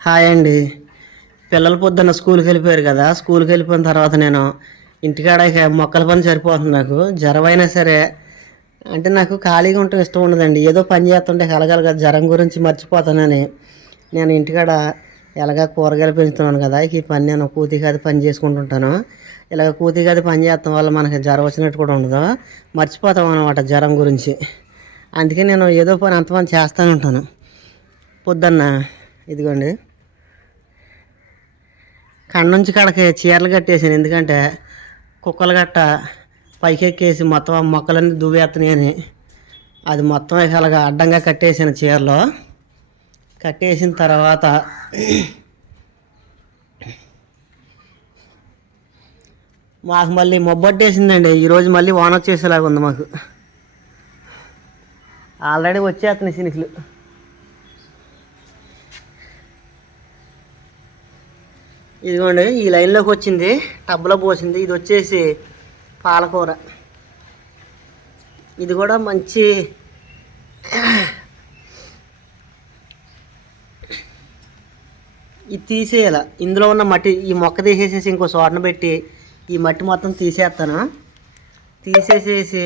Hi అండి. పిల్లలు పొద్దున్న స్కూల్కి వెళ్ళిపోయారు కదా. స్కూల్కి వెళ్ళిపోయిన తర్వాత నేను ఇంటికాడ మొక్కల పని సరిపోతుంది నాకు. జ్వరమైనా సరే అంటే నాకు ఖాళీగా ఉండటం ఇష్టం ఉండదండి. ఏదో పని చేస్తుంటే కలగలగా జ్వరం గురించి మర్చిపోతానని నేను ఇంటికాడ ఎలాగా కూరగాయలు పెంచుతున్నాను కదా ఈ పని నేను కూతిగాది పని చేసుకుంటుంటాను. ఇలాగ కూతిగాది పని చేస్తాం వల్ల మనకి జ్వరం వచ్చినట్టు కూడా ఉండదు. మర్చిపోతాం అనమాట జ్వరం గురించి. అందుకే నేను ఏదో పని అంతమంది చేస్తూనే ఉంటాను. పొద్దున్న ఇదిగోండి. కన్నుంచి నుంచి కాడకి చీరలు కట్టేసాను ఎందుకంటే కుక్కలు గట్ట పైకెక్కేసి మొత్తం ఆ మొక్కలన్నీ దువ్వేస్తున్నాయని అది మొత్తం ఇక అలాగా అడ్డంగా కట్టేసాను చీరలో. కట్టేసిన తర్వాత మాకు మళ్ళీ మొబ్బట్టేసిందండి ఈరోజు మళ్ళీ వాన వచ్చేసేలాగా ఉంది మాకు. ఆల్రెడీ వచ్చేస్తున్నాయి సినికులు. ఇదిగోండి ఈ లైన్లోకి వచ్చింది టబ్లో పోసింది. ఇది వచ్చేసి పాలకూర. ఇది కూడా మంచి ఇది తీసేయాల. ఇందులో ఉన్న మట్టి ఈ మొక్క తీసేసేసి ఇంకో చోటన పెట్టి ఈ మట్టి మొత్తం తీసేస్తాను. తీసేసేసి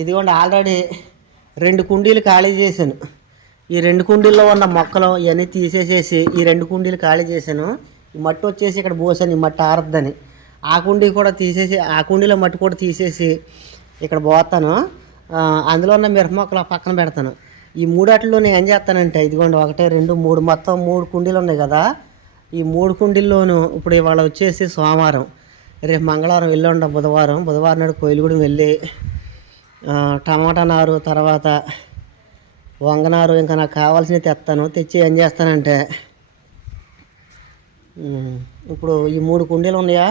ఇదిగోండి ఆల్రెడీ రెండు కుండీలు ఖాళీ చేశాను. ఈ రెండు కుండీల్లో ఉన్న మొక్కలు ఇవన్నీ తీసేసేసి ఈ రెండు కుండీలు ఖాళీ చేశాను. ఈ మట్టి వచ్చేసి ఇక్కడ పోసాను ఈ మట్టి ఆరద్దని. ఆ కుండీ కూడా తీసేసి ఆ కుండీలో మట్టి కూడా తీసేసి ఇక్కడ పోతాను. అందులో ఉన్న మిరప మొక్కలు పక్కన పెడతాను. ఈ మూడాటిలో నేను ఏం చేస్తానంటే ఇదిగోండి ఒకటే రెండు మూడు మొత్తం మూడు కుండీలు ఉన్నాయి కదా. ఈ మూడు కుండీల్లోనూ ఇప్పుడు ఇవాళ వచ్చేసి సోమవారం. రేపు మంగళవారం ఎల్లుండ బుధవారం. బుధవారం నాడు కోయిలగూడెం వెళ్ళి టమాటా నారు తర్వాత వంగనారు ఇంకా నాకు కావాల్సినవి తెస్తాను తెచ్చి ఏం చేస్తానంటే ఇప్పుడు ఈ మూడు కుండీలు ఉన్నాయా?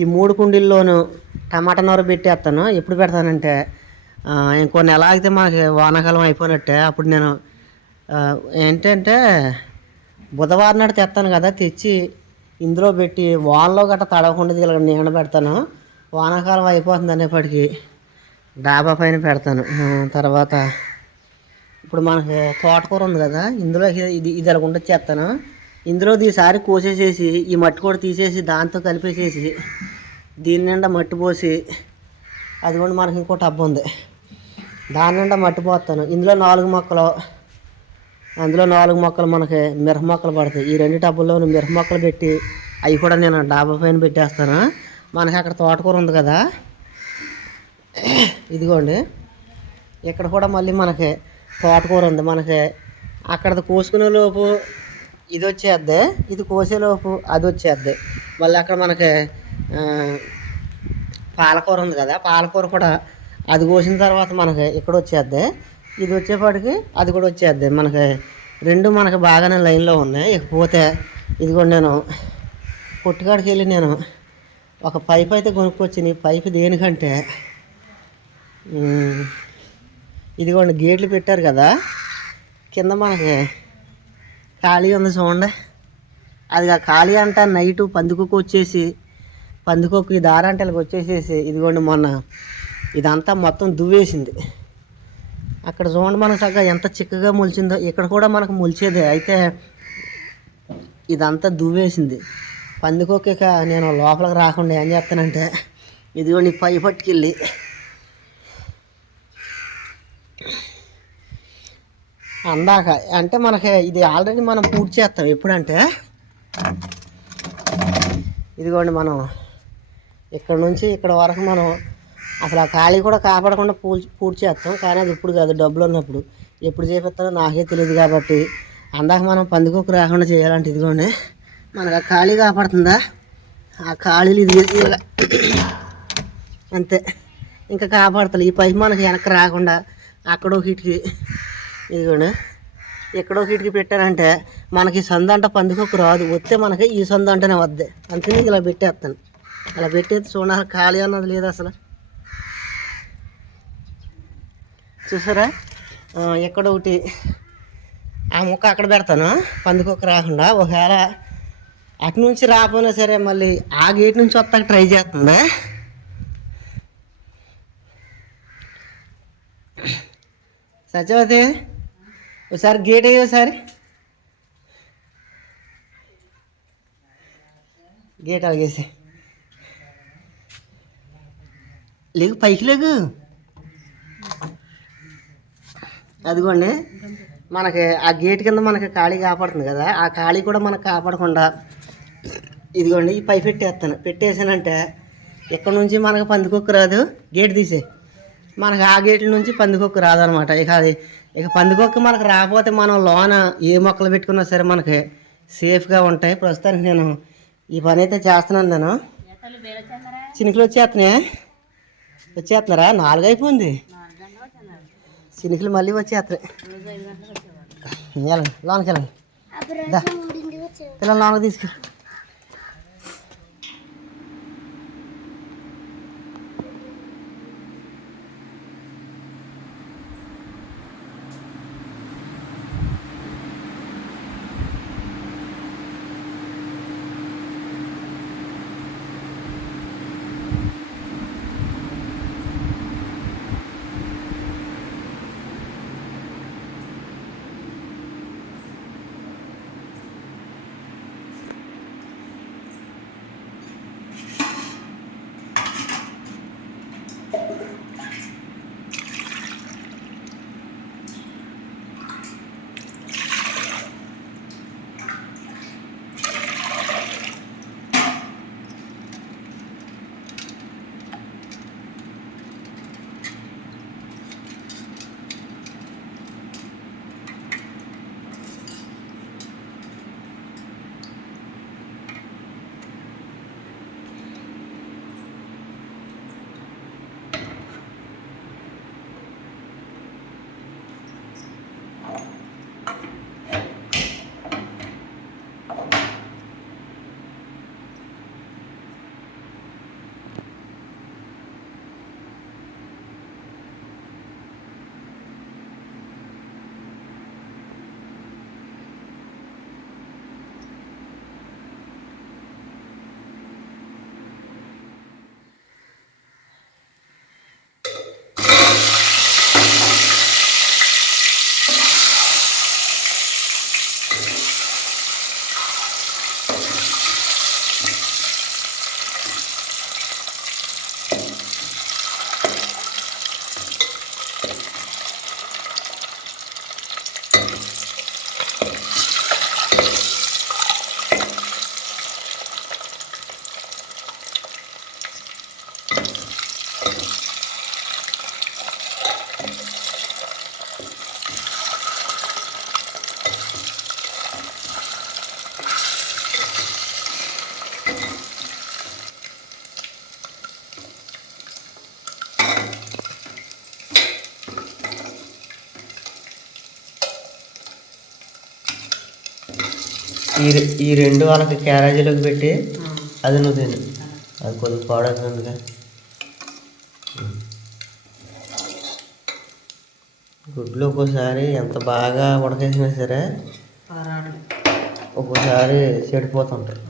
ఈ మూడు కుండీల్లోనూ టమాటా నారు పెట్టేస్తాను. ఎప్పుడు పెడతానంటే ఇంకో నెల ఆగితే మనకి వానాకాలం అయిపోయినట్టే. అప్పుడు నేను ఏంటంటే బుధవారం నాడు తెస్తాను కదా తెచ్చి ఇందులో పెట్టి వానలో గట్ట తడవకుండా ఇలా నీడ పెడతాను. వానాకాలం అయిపోతుంది అనేప్పటికీ డాబా పైన పెడతాను. తర్వాత ఇప్పుడు మనకి తోటకూర ఉంది కదా ఇందులో ఇది- ఇది ఎలా అలా చేస్తాను. ఇందులో ఈసారి కోసేసేసి ఈ మట్టి కూడా తీసేసి దాంతో కలిపేసేసి దీని నిండా మట్టి పోసి అది కూడా మనకి ఇంకో టబ్ ఉంది. దాని నిండా మట్టి పోస్తాను. ఇందులో నాలుగు మొక్కలు అందులో నాలుగు మొక్కలు మనకి మిరప మొక్కలు పడతాయి. ఈ రెండు టబ్బుల్లో మిరప మొక్కలు పెట్టి అవి కూడా నేను డాబా పైన పెట్టేస్తాను. మనకి అక్కడ తోటకూర ఉంది కదా ఇదిగోండి. ఇక్కడ కూడా మళ్ళీ మనకి తోటకూర ఉంది మనకి. అక్కడ కోసుకునే లోపు ఇది వచ్చేద్ది. ఇది కోసేలోపు అది వచ్చేద్ది. మళ్ళీ అక్కడ మనకి పాలకూర ఉంది కదా పాలకూర కూడా అది కోసిన తర్వాత మనకి ఇక్కడ వచ్చేద్ది. ఇది వచ్చేపాటికి అది కూడా వచ్చేద్ది. మనకి రెండు మనకి బాగానే లైన్లో ఉన్నాయి. ఇకపోతే ఇదిగోండి నేను కొట్టుకాడికి వెళ్ళి నేను ఒక పైప్ అయితే కొనుక్కొచ్చిన. ఈ దేనికంటే ఇదిగోండి గేట్లు పెట్టారు కదా. కింద మనకి ఖాళీ ఉంది చూడండి. అది ఆ ఖాళీ అంట నైటు పందికొక్కు వచ్చేసి పందికొక్కు ఈ దారాంటలకు వచ్చేసేసి ఇదిగోండి మొన్న ఇదంతా మొత్తం దువ్వేసింది. అక్కడ చూడండి మనకు చక్కగా ఎంత చిక్కగా మొలిచిందో ఇక్కడ కూడా మనకు మొలిచేదే. అయితే ఇదంతా దువ్వేసింది. పందికొక్క నేను లోపలికి రాకుండా ఏం చేస్తానంటే ఇదిగోండి పై పట్టుకెళ్ళి అందాక అంటే మనకి ఇది ఆల్రెడీ మనం పూర్తి చేస్తాం. ఎప్పుడంటే ఇదిగోండి మనం ఇక్కడ నుంచి ఇక్కడ వరకు మనం అసలు ఆ ఖాళీ కూడా కాపాడకుండా పూర్తి పూర్తి చేస్తాం. కానీ అది ఇప్పుడు కాదు డబ్బులు ఉన్నప్పుడు. ఎప్పుడు చేపిస్తానో నాకే తెలియదు కాబట్టి అందాక మనం పందుకోకు రాకుండా చేయాలంటే ఇదిగోండి మనకు ఆ ఖాళీ కాపాడుతుందా? ఆ ఖాళీలు ఇది అంతే. ఇంకా కాపాడతలే. ఈ పైపు మనకి వెనక్కి రాకుండా అక్కడో కిటికీ ఇదిగోండి ఎక్కడో కిటికీ పెట్టానంటే మనకి ఈ సందు రాదు. వస్తే మనకి ఈ సందు అంటేనే వద్దే. అందుకని ఇలా పెట్టేస్తాను. అలా పెట్టేది చూడాలి ఖాళీ అన్నది లేదు అసలు. చూసారా? ఆ, ఎక్కడ ఒకటి ఆ మొక్క అక్కడ పెడతాను. పందుకొక రాకుండా ఒకవేళ అటు నుంచి రాకపోయినా సరే మళ్ళీ ఆ గేట్ నుంచి వస్తాక ట్రై చేస్తుందా? సత్యవతి? ఒకసారి గేట్ అయ్యి ఒకసారి. గేట్ అలాగేసే లేకు పైకి లేకు అదిగోండి మనకి ఆ గేట్ కింద మనకి ఖాళీ కాపాడుతుంది కదా ఆ ఖాళీ కూడా మనకు కాపాడకుండా ఇదిగోండి ఈ పై పెట్టేస్తాను. పెట్టేసానంటే ఇక్కడ నుంచి మనకు పందికొక్కు రాదు. గేట్ తీసే మనకు ఆ గేట్ల నుంచి పందికొక్కు అనమాట ఇక అది ఇక పందికొక్కు మనకు రాకపోతే మనం లోన ఏ మొక్కలు పెట్టుకున్నా సరే మనకి సేఫ్గా ఉంటాయి. ప్రస్తుతానికి నేను ఈ పని అయితే చేస్తున్నాను నేను. చినుకులు వచ్చేస్తున్నాయా. వచ్చేస్తున్నారా? నాలుగు అయిపోయింది. చినుకులు మళ్ళీ వచ్చేస్తున్నాయి. వెళ్ళండి లోనకి వెళ్ళండి. దా. పిల్లలు లోనకి తీసుకు. ఈ ఈ రెండు వాళ్ళకి క్యారేజీలోకి పెట్టి అది నువ్వు తిను. అది కొద్దిగా పాడవుతుందిగా. గుడ్లు ఒక్కోసారి ఎంత బాగా ఉడకేసినా సరే ఒక్కోసారి చెడిపోతుంటాయి.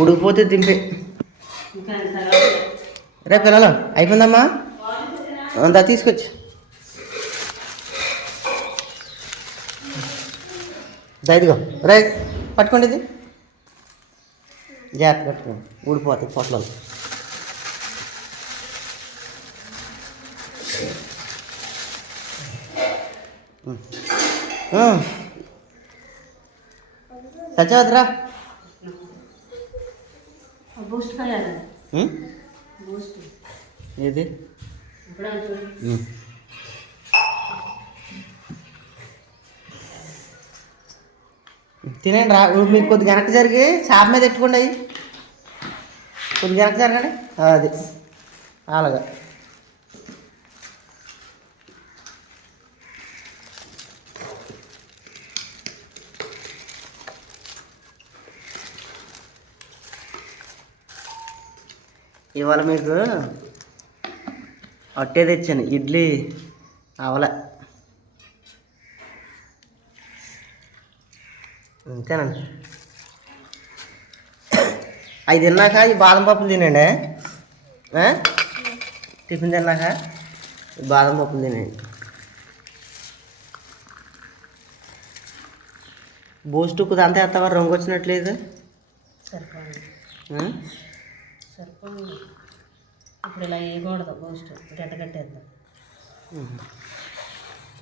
ఉడికిపోతే దింపే రేపు పిల్లలు అయిపోయిందమ్మా? అంతా తీసుకొచ్చి. దైదిగో రే పట్టుకోండి ఇది. జాగ్రత్త పట్టుకోండి ఊడిపోతాయి పొట్లలో. సచ్చవద్రా బూస్ట్ కలర్ ఉం? బూస్ట్. ఏది. తినండి రా. మీకు కొద్ది వెనక్కి జరిగి షాప్ మీద ఎట్టుకోండి అవి కొద్ది వెనక్కి జరగండి. అది. అలాగా. ఇవాళ మీకు అట్టే తెచ్చాను. ఇడ్లీ అవలే అంతేనండి. అవి తిన్నాక ఈ బాదం పప్పులు తినండి? టిఫిన్ తిన్నాక ఈ బాదం పప్పులు తినండి. బూస్ట్ కుదంతా వేస్తావా? రంగు వచ్చినట్లేదు. సరిపోయింది? సరిపోయింది ఇప్పుడు ఇలా వేయకూడదు పోస్ట్. గట్ట కట్టేద్దాం.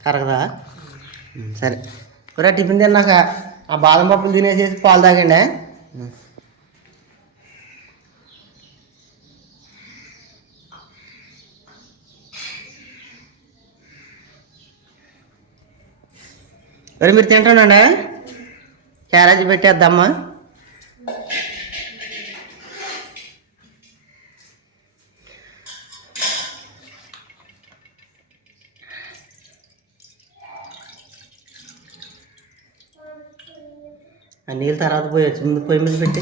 కరగదా సరే. ఒరే టిఫిన్ తిన్నాక ఆ బాదం పప్పులు తినేసేసి పాలు తాగండి మరి మీరు తింటానండి క్యారేజీ పెట్టేద్దామా? ఆ నీళ్ళు తర్వాత పోయొచ్చు ముందు పొయ్యి మీద పెట్టి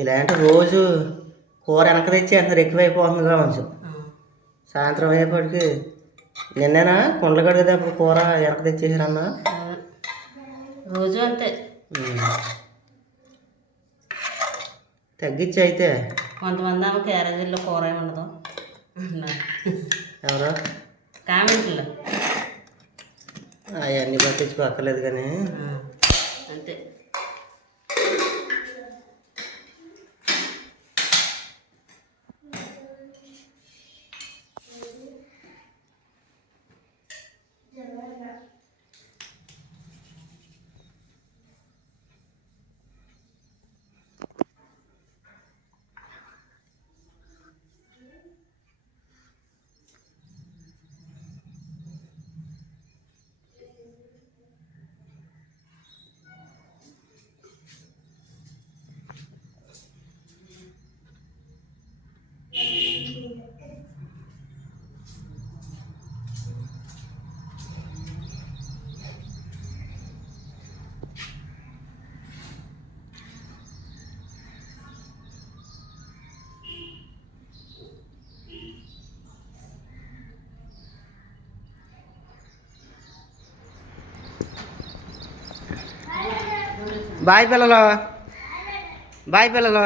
ఇలాంటి రోజు కూర వెనక తెచ్చి అందరు ఎక్కువైపోతుంది కావచ్చు. సాయంత్రం అయ్యేపటికి నిన్నేనా కుండలు కడిగేటప్పుడు కూర వెనక తెచ్చేసారన్నా రోజు అంతే. తగ్గించి అయితే. కొంతమంది ఆమె క్యారేజీల్లో కూర ఏమి ఉండదు. ఎవరు? కామెంట్లో అవన్నీ పట్టించుకోక్కర్లేదు కానీ. అంతే. బాయ్ పిల్లలు. బాయ్ పిల్లలు.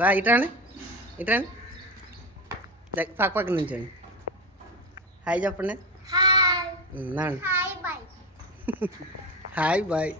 బాయ్ ఇటండి ఇటండి పక్క పక్క నుంచండి. హాయ్ చెప్పండి. Hi bye.